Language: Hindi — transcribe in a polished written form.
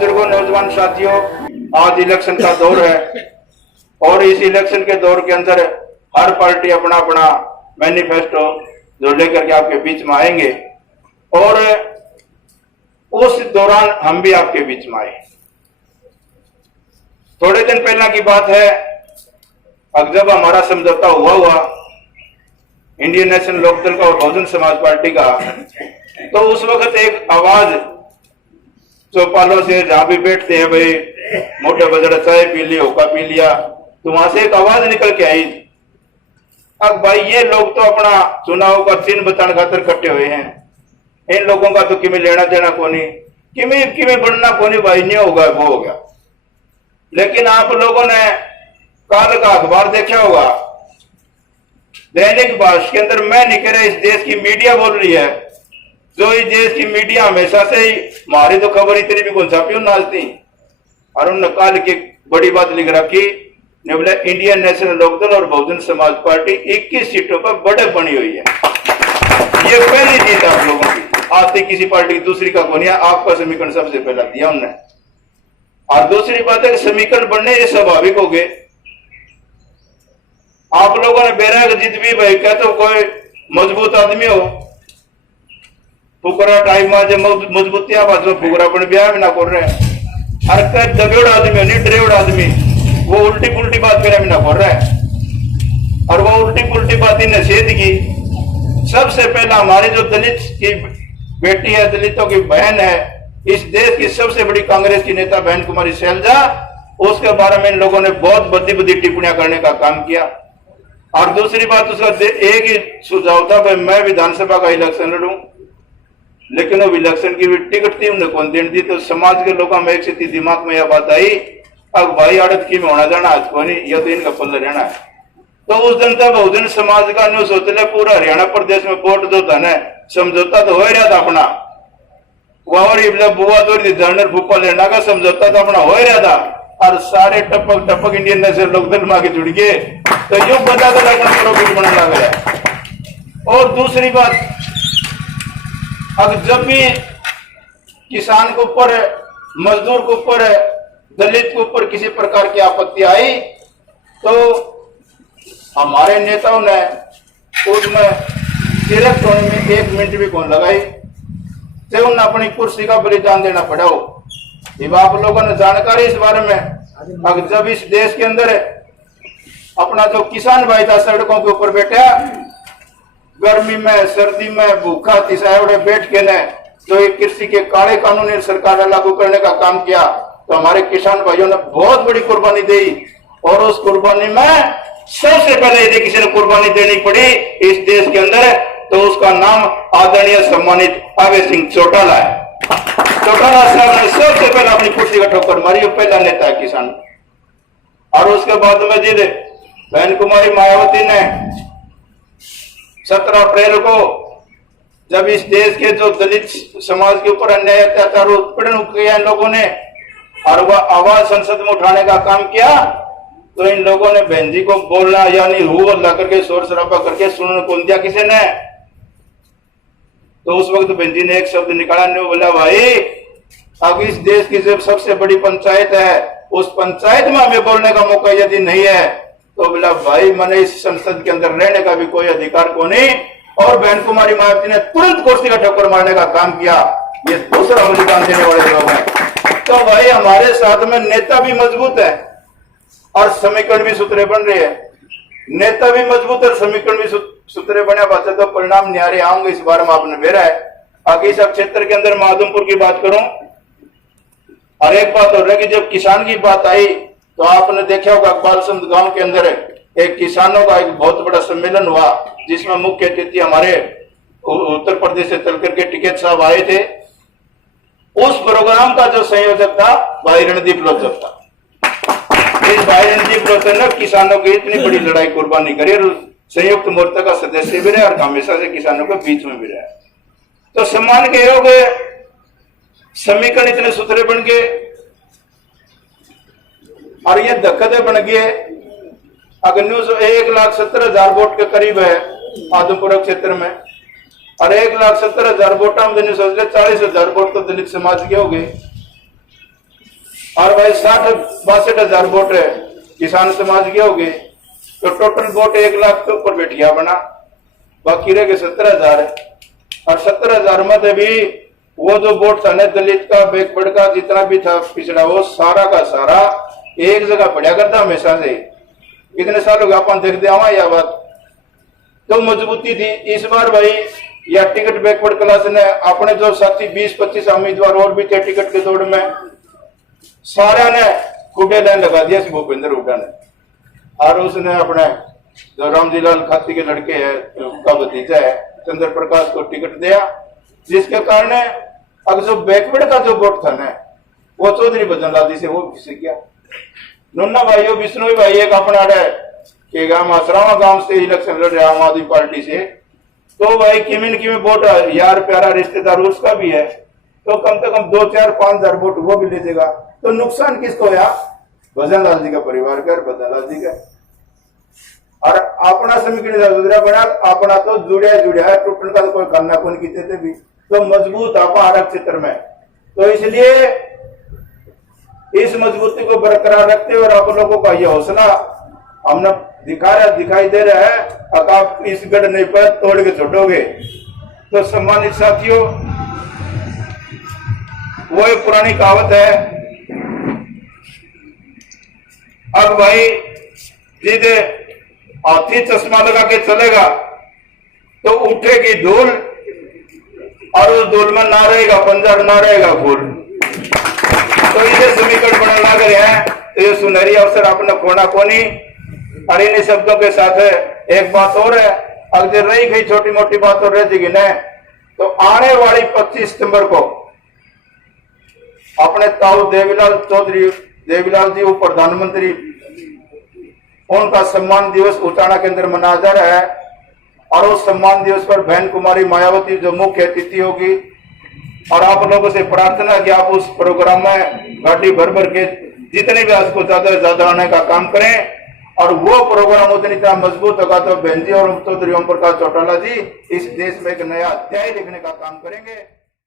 बुजुर्गों, नौजवान साथियों, आज इलेक्शन का दौर है और इस इलेक्शन के दौर के अंदर हर पार्टी अपना अपना मैनिफेस्टो जो लेकर के आपके बीच में आएंगे और उस दौरान हम भी आपके बीच में आए। थोड़े दिन पहला की बात है, अब जब हमारा समझौता हुआ इंडियन नेशनल लोकदल का और बहुजन समाज पार्टी का, तो उस वक्त एक आवाज चौपालों से जहां भी बैठते हैं, भाई मोटे बजड़ा चाय पी लिया, होका पी लिया, तो वहां से एक आवाज निकल के आई। अब भाई ये लोग तो अपना चुनाव का चिन्ह बताने खातिर इकट्ठे हुए हैं, इन लोगों का तो किमें लेना देना कोनी, किमें बढ़ना कोनी, भाई नहीं होगा वो हो गया। लेकिन आप लोगों ने काल का अखबार देखा होगा, दैनिक भाष के अंदर मैं नहीं कह रहा, इस देश की मीडिया बोल रही है, जो इस देश की मीडिया हमेशा से ही हमारी तो खबर इतनी भी कौन छापी नाचती, और उन्होंने काल की बड़ी बात लिख रखी, ने बोला इंडियन नेशनल लोकदल और बहुजन समाज पार्टी 21 सीटों पर बढ़त बनी हुई है। ये पहली जीत आप लोगों की, आज तक किसी पार्टी की दूसरी का कोनिया, आपका समीकरण सबसे पहला दिया उन्होंने। और दूसरी बात है, समीकरण बढ़ने ये स्वाभाविक हो गए। आप लोगों ने बैराग जीत भी भाई क्या तो कोई मजबूत आदमी हो, फुकरा टाइम में मजबूतियां बाजू फुकरा पण ब्याह ना कर रहे हैं, हर कई दबेड़ आदमी नहीं ड्रेवड़ आदमी, वो उल्टी पुल्टी बात करे ना कर रहा है, और वो उल्टी पुल्टी बात इन्हें सेध की। सबसे पहला हमारी जो दलित की बेटी है, दलितों की बहन है, इस देश की सबसे बड़ी कांग्रेस की नेता बहन कुमारी शैलजा, उसके बारे में इन लोगों ने बहुत बड़ी टिप्पणियां करने का काम किया। और दूसरी बात, उसका एक ही सुझाव था, भाई मैं विधानसभा का इलेक्शन लड़ूं, लेकिन वो इलेक्शन की भी टिकट थी उन्हें कौन देनी थी। तो समाज के लोगों में एक से दिमाग में यह बात आई, अब भाई आड़त की में होना जाना आज को नहीं, यह तो इनका पल्ले रहना है। तो उस दिन तक बहुजन समाज का न्यूज सोच ले, पूरा हरियाणा प्रदेश में वोट जो था न, समझौता तो हो रहा था अपना, बुआ तो जनरल भूपा लेना का समझौता तो अपना हो रहा था, और सारे टपक टपक इंडियन नेशनल लोकदल में आके जुड़ गए, तो यूं बता कर प्रॉफिट बनने लग रहा है। और दूसरी बात, अब जब भी किसान के ऊपर, मजदूर के ऊपर, दलित के ऊपर किसी प्रकार की आपत्ति आई, तो हमारे नेताओं ने उसमें सिर्फ होने में 1 मिनट भी कौन लगाई, तो उन्हें अपनी कुर्सी का बलिदान देना पड़ा हो। जब आप लोगों ने जानकारी इस बारे में, अगर जब इस देश के अंदर अपना जो किसान भाई था सड़कों के ऊपर बैठा, गर्मी में सर्दी में भूखा तिसाए बैठ के ने जो एक कृषि के काले कानून सरकार ने लागू करने का काम किया, तो हमारे किसान भाइयों ने बहुत बड़ी कुर्बानी दी। और उस कुर्बानी में सबसे पहले यदि किसी ने कुर्बानी देनी पड़ी इस देश के अंदर, तो उसका नाम आदरणीय सम्मानित आगे सिंह चौटाला है। चौटाला साहब ने सबसे पहले अपनी कुर्सी का ठोकर मारी, वो पहला नेता है किसान। और उसके बाद में जी बहन कुमारी मायावती ने 17 अप्रैल को, जब इस देश के जो दलित समाज के ऊपर अन्याय अत्याचार उत्पीड़न किया इन लोगों ने, और वह आवाज संसद में उठाने का काम किया, तो इन लोगों ने बहन जी को बोलना यानी हु अल्लाह करके शोर शराबा करके सुनने कौन दिया किसी ने। तो उस वक्त बहन जी ने एक शब्द निकाला, ने बोला, भाई अब इस देश की जो सबसे बड़ी पंचायत है, उस पंचायत में हमें बोलने का मौका यदि नहीं है, तो बोला भाई मैंने इस संसद के अंदर रहने का भी कोई अधिकार को नहीं। और बहन कुमारी मायावती ने तुरंत कुर्सी का ठोकर मारने का काम किया। ये दूसरा बलिदान देने वाले लोग हैं। तो भाई हमारे साथ में नेता भी मजबूत है और समीकरण भी सूत्रे बन रहे हैं। नेता भी मजबूत और समीकरण भी सूत्रे बने, बात तो परिणाम न्यारे आऊंगे, इस बारे में आपने बेरा है। आगे सब क्षेत्र के अंदर माधुमपुर की बात करूं, और एक बात हो रही है कि जब किसान की बात आई, तो आपने देखा होगा बालसंद गांव के अंदर एक किसानों का एक बहुत बड़ा सम्मेलन हुआ, जिसमें मुख्य अतिथि हमारे उत्तर प्रदेश से चल करके टिकैत साहब आए थे। उस प्रोग्राम का जो संयोजक था भाई रणदीप लोचन था। इस भाई रणदीप लोचन ने किसानों की इतनी बड़ी लड़ाई कुर्बानी करी और संयुक्त मोर्चा का सदस्य भी रहे और हमेशा से किसानों के बीच में भी रहे। तो सम्मान के योग्य समीकरण इतने सुथरे बन गए और ये धक्कते बन गए। अगर 1,70,000 वोट के करीब है आदमपुर क्षेत्र में, और 1,70,000 वोटा में सोच ले 40,000 वोट तो दलित समाज के हो गए। और भाई 60-62 वोट किसान समाज के हो गए, तो टोटल वोट 1 लाख के ऊपर बैठ गया बना, बाकी रह गए 17,000। और 17,000 में से भी वो जो वोट था ना दलित का, बैकवर्ड का, जितना भी था पिछड़ा, वो सारा का सारा एक जगह पड़ा करता हमेशा से। कितने साल हो गए अपन देखते आवा यह बात, तो मजबूती थी। इस बार भाई या टिकट बैकवर्ड क्लास ने अपने जो साथी 20-25 उम्मीदवार और भी थे टिकट के दौड़ में, सारा ने खूबे लाइन लगा दिया भूपेंद्र हुड्डा ने। और उसने अपने जो रामजीलाल खाती के लड़के है का भतीजा है चंद्र प्रकाश को टिकट दिया, जिसके कारण अब जो बैकवर्ड का जो वोट था ना वो चौधरी भजन लाल जी से वो घिस गया। नुन्ना भाइयों विष्णु भाई एक अपना के गांव आसरावा गांव से इलेक्शन लड़ रहे आम आदमी पार्टी से, तो भाई किमिन किमें वोट यार प्यारा रिश्तेदार उसका भी है, तो कम से कम 2-4-5 वोट वो भी ले देगा। तो नुकसान किसको है? भजन लाल जी का परिवार का, भजन लाल जी का। और अपना समीकरण बना अपना तो जुड़िया है, टूटने का तो कोई करना कौन कीते थे भी, तो मजबूत आपा हर क्षेत्र में। तो इसलिए इस मजबूती को बरकरार रखते हुए और आप लोगों का ये हौसला हमने दिखाई दे रहा है, अब आप इस गढ़ नहीं पर तोड़ के छोड़ोगे। तो सम्मानित साथियों, वो एक पुरानी कहावत है, अब भाई जिसे हाथी चश्मा लगा के चलेगा तो उठेगी धूल, और उस धूल में ना रहेगा पंजर ना रहेगा फूल। तो इसे समीकरण बना लग रहे हैं, तो ये सुनहरी अवसर आपने खोना कोनी। और इन शब्दों के साथ एक बात और है, अगर रही गई छोटी मोटी बात और रह जाएगी न, तो आने वाली 25 सितंबर को अपने ताऊ देवीलाल चौधरी देवीलाल जी उप प्रधानमंत्री, उनका सम्मान दिवस उचाना के अंदर मनाया जा रहा है। और उस सम्मान दिवस पर बहन कुमारी मायावती जो मुख्य अतिथि होगी, और आप लोगों से प्रार्थना कि आप उस प्रोग्राम में गाड़ी भर भर के जितने भी आपको ज्यादा से ज्यादा आने का काम करें, और वो प्रोग्राम उतनी तरह मजबूत होगा तो बहन जी और चौधरी ओम प्रकाश चौटाला जी इस देश में एक नया अध्याय लिखने का काम करेंगे।